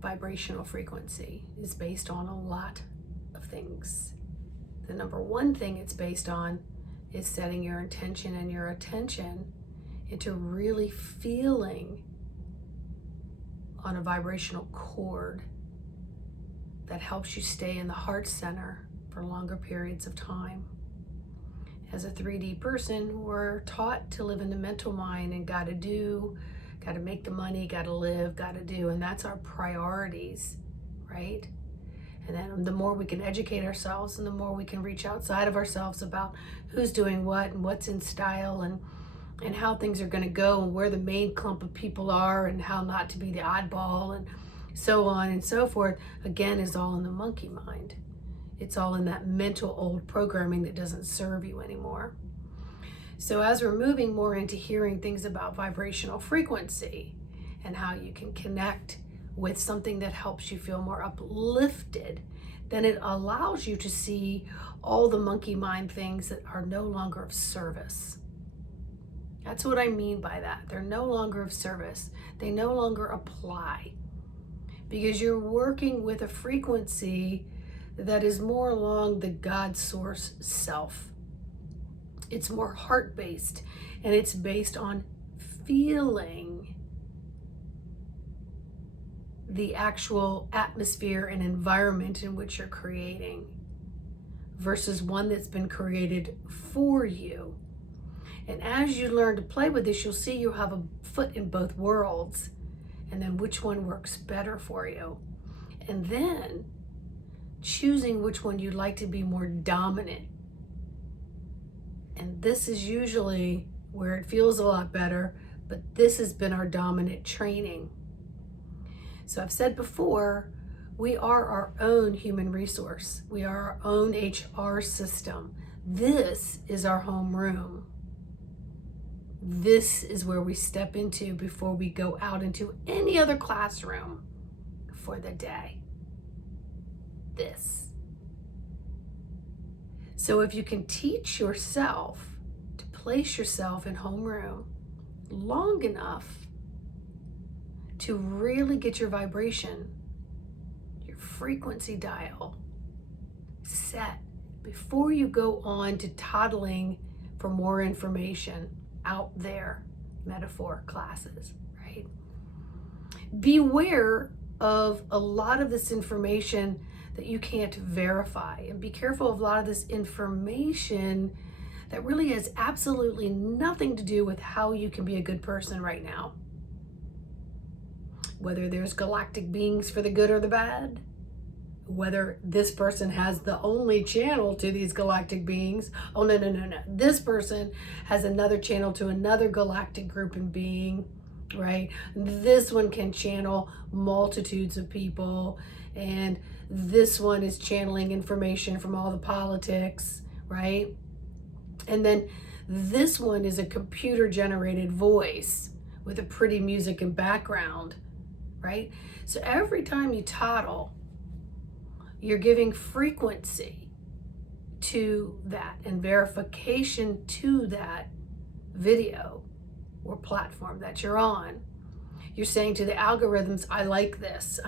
vibrational frequency is based on a lot of things. The number one thing it's based on is setting your intention and your attention into really feeling on a vibrational chord that helps you stay in the heart center for longer periods of time. As a 3D person, we're taught to live in the mental mind and gotta do, gotta make the money, gotta live, gotta do, and that's our priorities, right? And then the more we can educate ourselves and the more we can reach outside of ourselves about who's doing what and what's in style and how things are gonna go and where the main clump of people are and how not to be the oddball and so on and so forth, again, is all in the monkey mind. It's all in that mental old programming that doesn't serve you anymore. So as we're moving more into hearing things about vibrational frequency and how you can connect with something that helps you feel more uplifted, then it allows you to see all the monkey mind things that are no longer of service. That's what I mean by that. They're no longer of service. They no longer apply because you're working with a frequency that is more along the God source self. It's more heart-based and it's based on feeling the actual atmosphere and environment in which you're creating versus one that's been created for you. And as you learn to play with this, you'll see you have a foot in both worlds and then which one works better for you. And then choosing which one you'd like to be more dominant. And this is usually where it feels a lot better, but this has been our dominant training. So I've said before, we are our own human resource. We are our own HR system. This is our home room. This is where we step into before we go out into any other classroom for the day. This. So if you can teach yourself to place yourself in homeroom long enough to really get your vibration, your frequency dial set before you go on to toddling for more information out there, metaphor classes, right? Beware of a lot of this information that you can't verify, and be careful of a lot of this information that really has absolutely nothing to do with how you can be a good person right now. Whether there's galactic beings for the good or the bad, whether this person has the only channel to these galactic beings. Oh, no. This person has another channel to another galactic group and being, right? This one can channel multitudes of people, and this one is channeling information from all the politics, right? And then this one is a computer generated voice with a pretty music and background, right? So every time you toddle, you're giving frequency to that and verification to that video or platform that you're on. You're saying to the algorithms, I like this.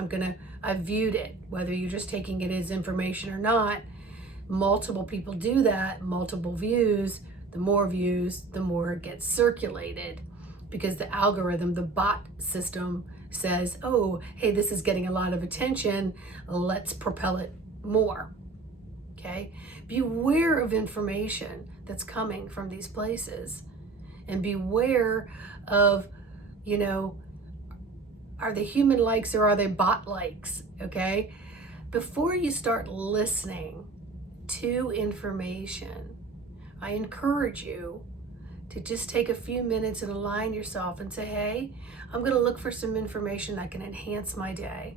I viewed it, whether you're just taking it as information or not. Multiple people do that, multiple views. The more views, the more it gets circulated because the algorithm, the bot system says, oh, hey, this is getting a lot of attention. Let's propel it more. Okay? Beware of information that's coming from these places and beware of, are they human likes or are they bot likes? Okay? Before you start listening to information, I encourage you to just take a few minutes and align yourself and say, hey, I'm going to look for some information that can enhance my day,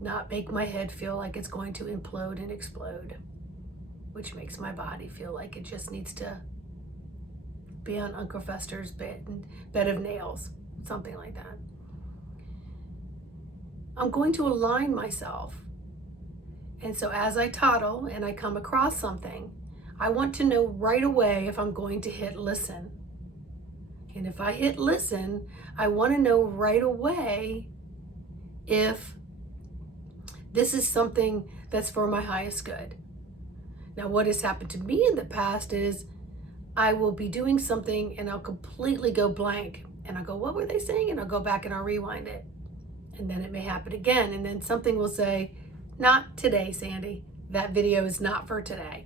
not make my head feel like it's going to implode and explode, which makes my body feel like it just needs to be on Uncle Fester's bed of nails, something like that. I'm going to align myself. And so as I toddle and I come across something, I want to know right away if I'm going to hit listen. And if I hit listen, I want to know right away if this is something that's for my highest good. Now, what has happened to me in the past is I will be doing something and I'll completely go blank. And I'll go, what were they saying? And I'll go back and I'll rewind it. And then it may happen again. And then something will say, not today, Sandy. That video is not for today.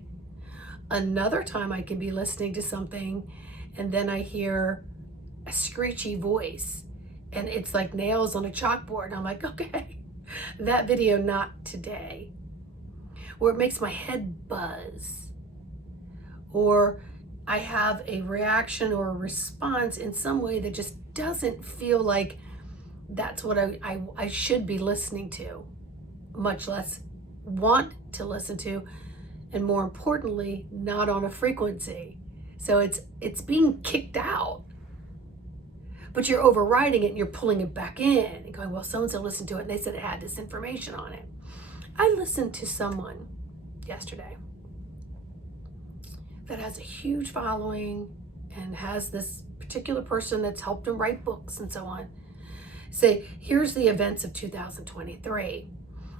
Another time I can be listening to something and then I hear a screechy voice and it's like nails on a chalkboard. And I'm like, okay, that video, not today. Or it makes my head buzz. Or I have a reaction or a response in some way that just doesn't feel like that's what I should be listening to, much less want to listen to, and more importantly, not on a frequency. So it's being kicked out. But you're overriding it and you're pulling it back in and going, well, so-and-so listened to it and they said it had this information on it. I listened to someone yesterday that has a huge following and has this particular person that's helped him write books and so on say, here's the events of 2023.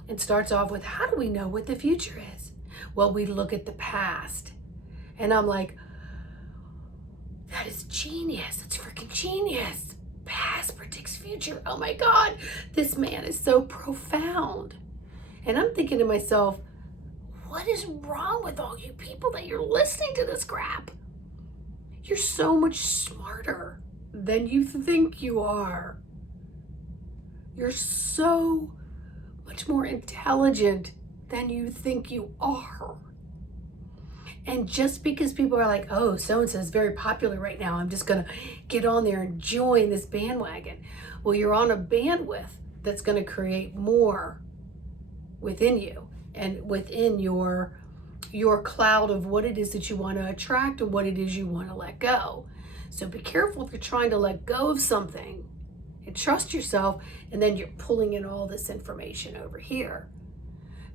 It starts off with, how do we know what the future is? Well, we look at the past. And I'm like, that is genius. That's freaking genius. Past predicts future. Oh my God, this man is so profound. And I'm thinking to myself, what is wrong with all you people that you're listening to this crap? You're so much smarter than you think you are. You're so much more intelligent than you think you are. And just because people are like, oh, so-and-so is very popular right now, I'm just going to get on there and join this bandwagon. Well, you're on a bandwidth that's going to create more within you and within your cloud of what it is that you want to attract and what it is you want to let go. So be careful if you're trying to let go of something and trust yourself, and then you're pulling in all this information over here.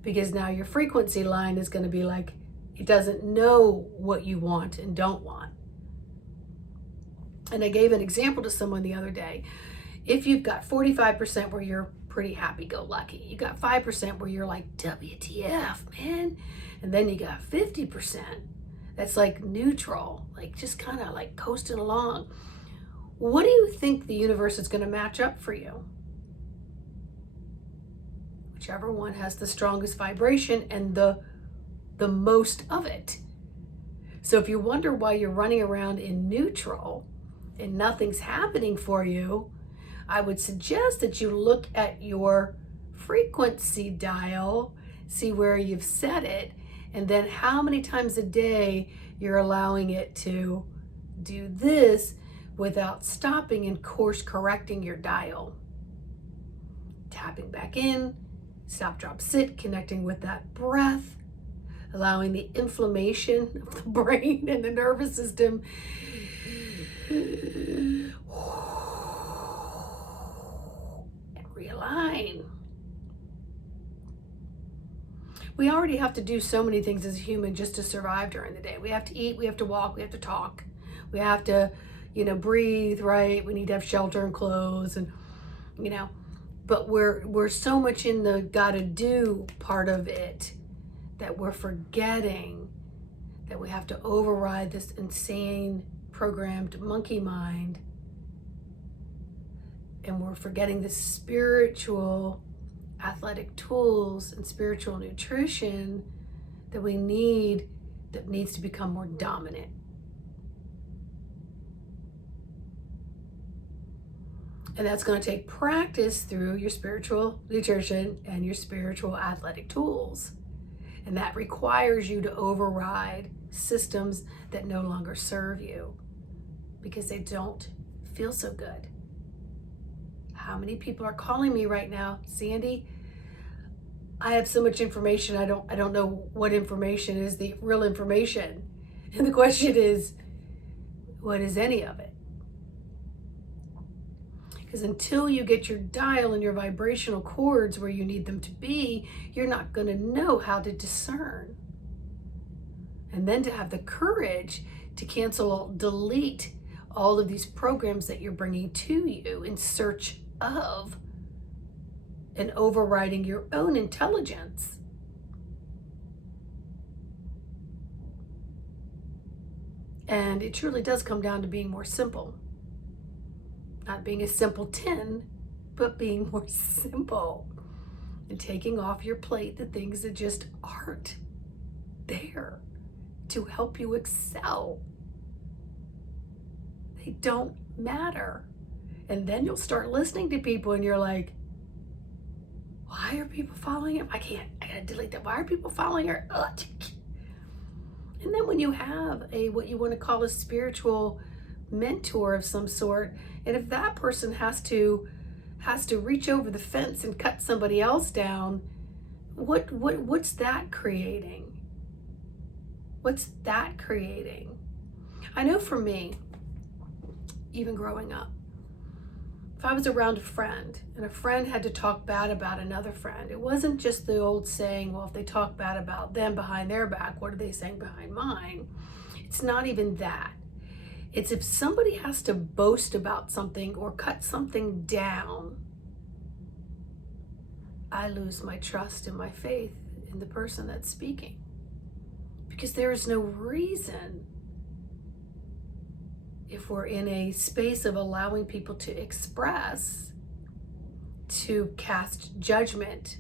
Because now your frequency line is going to be like, it doesn't know what you want and don't want. And I gave an example to someone the other day. If you've got 45% where you're pretty happy-go-lucky, you got 5% where you're like, WTF, man. And then you got 50% that's like neutral, like just kind of like coasting along. What do you think the universe is going to match up for you? Whichever one has the strongest vibration and the most of it. So if you wonder why you're running around in neutral and nothing's happening for you, I would suggest that you look at your frequency dial, see where you've set it, and then how many times a day you're allowing it to do this without stopping and course correcting your dial. Tapping back in, stop, drop, sit, connecting with that breath, allowing the inflammation of the brain and the nervous system and realign. We already have to do so many things as a human just to survive during the day. We have to eat, we have to walk, we have to talk, we have to, breathe, right? We need to have shelter and clothes and, but we're so much in the gotta do part of it that we're forgetting that we have to override this insane programmed monkey mind. And we're forgetting the spiritual athletic tools and spiritual nutrition that we need, that needs to become more dominant. And that's going to take practice through your spiritual nutrition and your spiritual athletic tools. And that requires you to override systems that no longer serve you because they don't feel so good. How many people are calling me right now, Sandy? I have so much information, I don't know what information is the real information. And the question is, what is any of it? Because until you get your dial and your vibrational cords where you need them to be, you're not going to know how to discern. And then to have the courage to cancel, delete all of these programs that you're bringing to you in search of and overriding your own intelligence. And it truly does come down to being more simple. Not being a simpleton, but being more simple. And taking off your plate the things that just aren't there to help you excel. They don't matter. And then you'll start listening to people and you're like, why are people following him? I gotta delete that. Why are people following her? Ugh. And then when you have what you want to call a spiritual mentor of some sort, and if that person has to reach over the fence and cut somebody else down, what's that creating? What's that creating? I know for me, even growing up, if I was around a friend and a friend had to talk bad about another friend, it wasn't just the old saying, well, if they talk bad about them behind their back, what are they saying behind mine? It's not even that. It's if somebody has to boast about something or cut something down, I lose my trust and my faith in the person that's speaking. Because there is no reason, if we're in a space of allowing people to express, to cast judgment.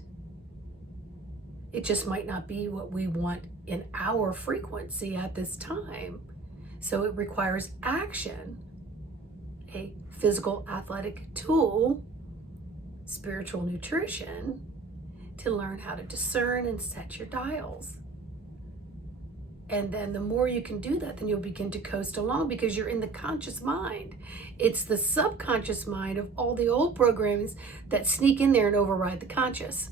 It just might not be what we want in our frequency at this time. So it requires action, a physical athletic tool, spiritual nutrition, to learn how to discern and set your dials. And then the more you can do that, then you'll begin to coast along because you're in the conscious mind. It's the subconscious mind of all the old programs that sneak in there and override the conscious.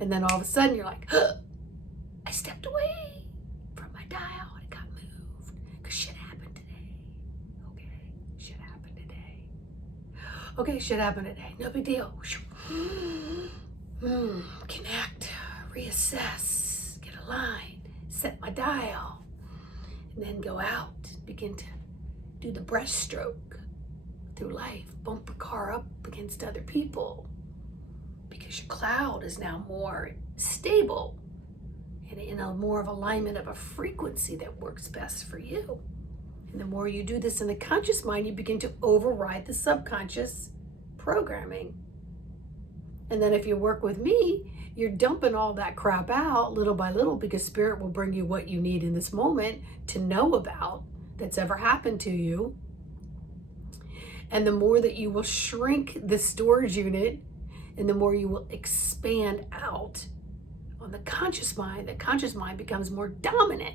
And then all of a sudden you're like, huh, I stepped away from my dial and it got moved because shit happened today. Okay, shit happened today. Okay, shit happened today. No big deal. Connect, reassess, get aligned. Set my dial, and then go out, begin to do the breaststroke through life, bump your car up against other people, because your cloud is now more stable and in a more of alignment of a frequency that works best for you. And the more you do this in the conscious mind, you begin to override the subconscious programming. And then if you work with me, you're dumping all that crap out little by little because Spirit will bring you what you need in this moment to know about that's ever happened to you. And the more that you will shrink the storage unit and the more you will expand out on the conscious mind becomes more dominant.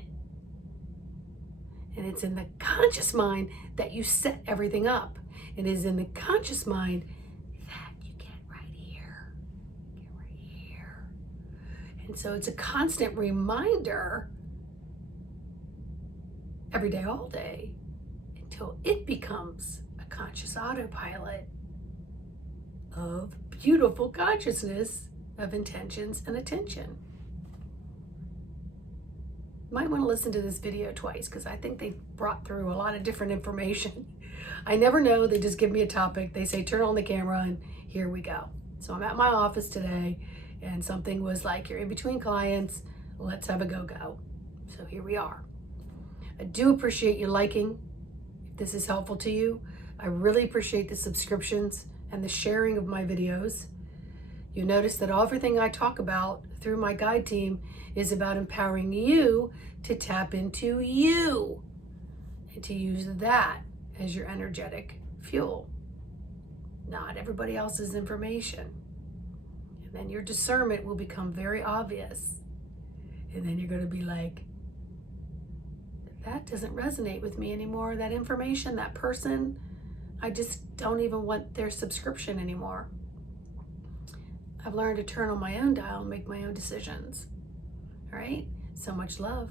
And it's in the conscious mind that you set everything up. It is in the conscious mind And so it's a constant reminder every day, all day, until it becomes a conscious autopilot of beautiful consciousness of intentions and attention. You might want to listen to this video twice because I think they brought through a lot of different information. I never know. They just give me a topic. They say, turn on the camera and here we go. So I'm at my office today. And something was like, you're in between clients, let's have a go-go. So here we are. I do appreciate you liking, if this is helpful to you. I really appreciate the subscriptions and the sharing of my videos. You notice that everything I talk about through my guide team is about empowering you to tap into you and to use that as your energetic fuel, not everybody else's information. And then your discernment will become very obvious. And then you're going to be like, that doesn't resonate with me anymore. That information, that person, I just don't even want their subscription anymore. I've learned to turn on my own dial and make my own decisions. All right? So much love.